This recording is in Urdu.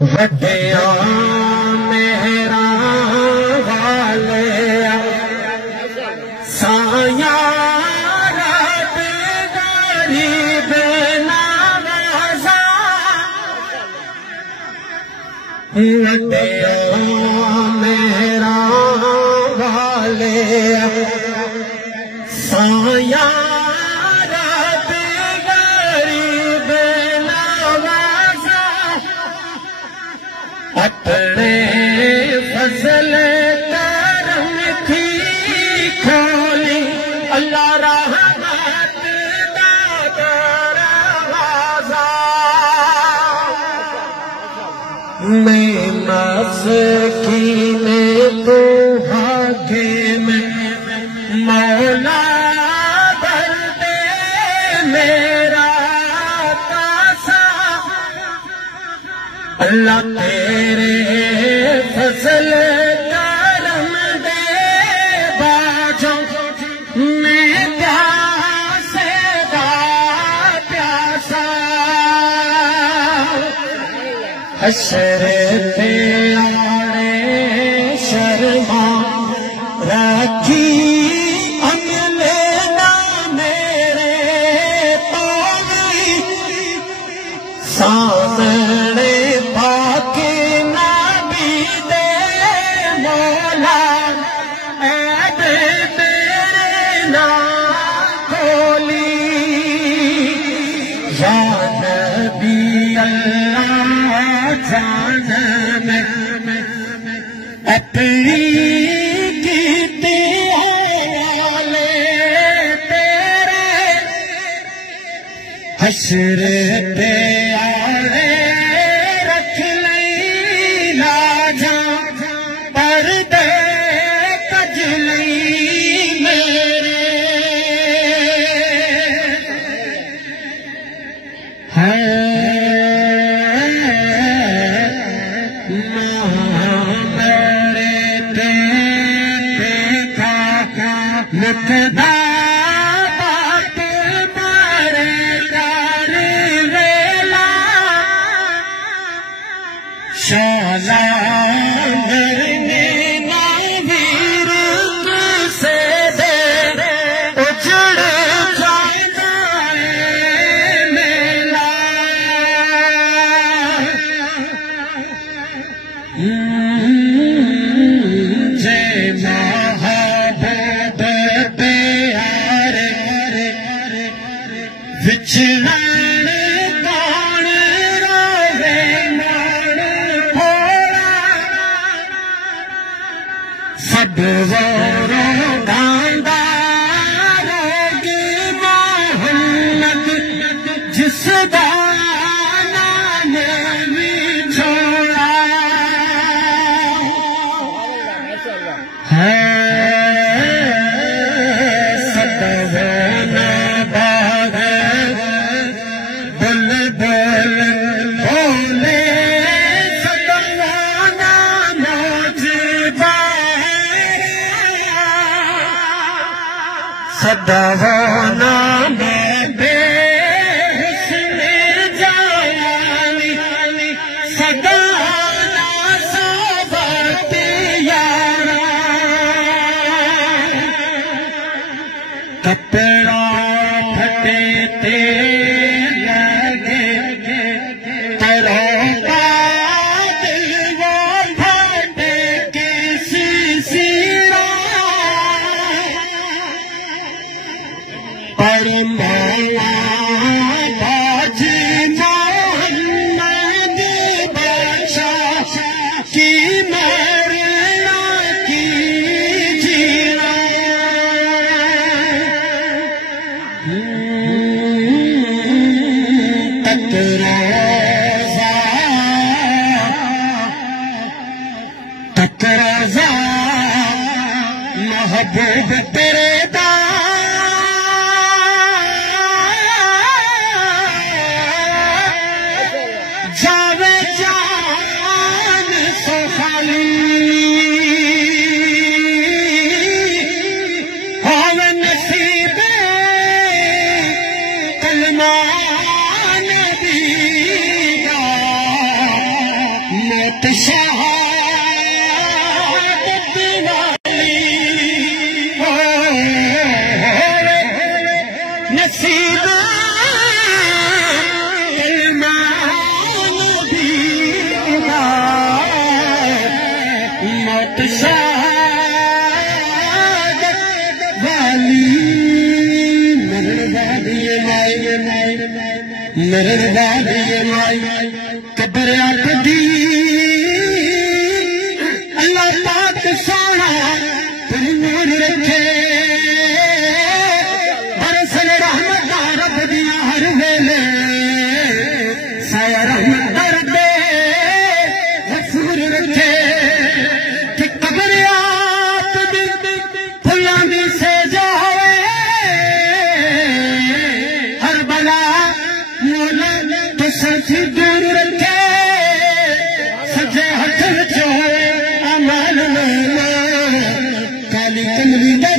وڈیاں مہراں والے سایاں رات غریب نوازا وڈیاں مہراں والے سایاں اپنے فضل کرم تھی کھولی اللہ رحمت دا دروازہ میں مسکین تو آگے میں مولا درد میرا تاسا اللہ تیرے فضل کرم دے باجوں میں پیاسے دا پیاسا حشر پہ آڑے شرما رکھی عمل نہ میرے پاوی سامنے اپنی کیتے حوالے تیرے حشر پہ آڑے رکھ لئی لاجاں پردے کج لئی میرے مقدا بات مارے دار ویلا شالا مرنے نویر کسے دے اجڑ جانا میلا جے وچھڑن کون روے مان پھوڑا سب زوروں گاندا روگی محمد جس دا نام بھی چھوڑا ہے صدوانا میں بے حسن جوانی صدوانا صحبت یارا کپڑا پھٹے تے لگے تیرا دل وہ پھٹے کسی سیرا پر مولا باجی محمد بادشاہ کی مرنا کی جینا تکرازا محبوب تیرے دا موت شہادت والی نصیب موت شہادت والی مرد بادی مائی قبر آکھدی اللہ پاک سونا تیری نور رکھے برسل رحمت رب دیا ہر ویلے سایہ رحمت در دے غفور رکھے کہ قبر آکھدی پھلاں دی سے جاوے ہر بلا مولا تو سچی دور رکھے سجے ہاتھ وچ ہوئے امان ناما کالی کملی دا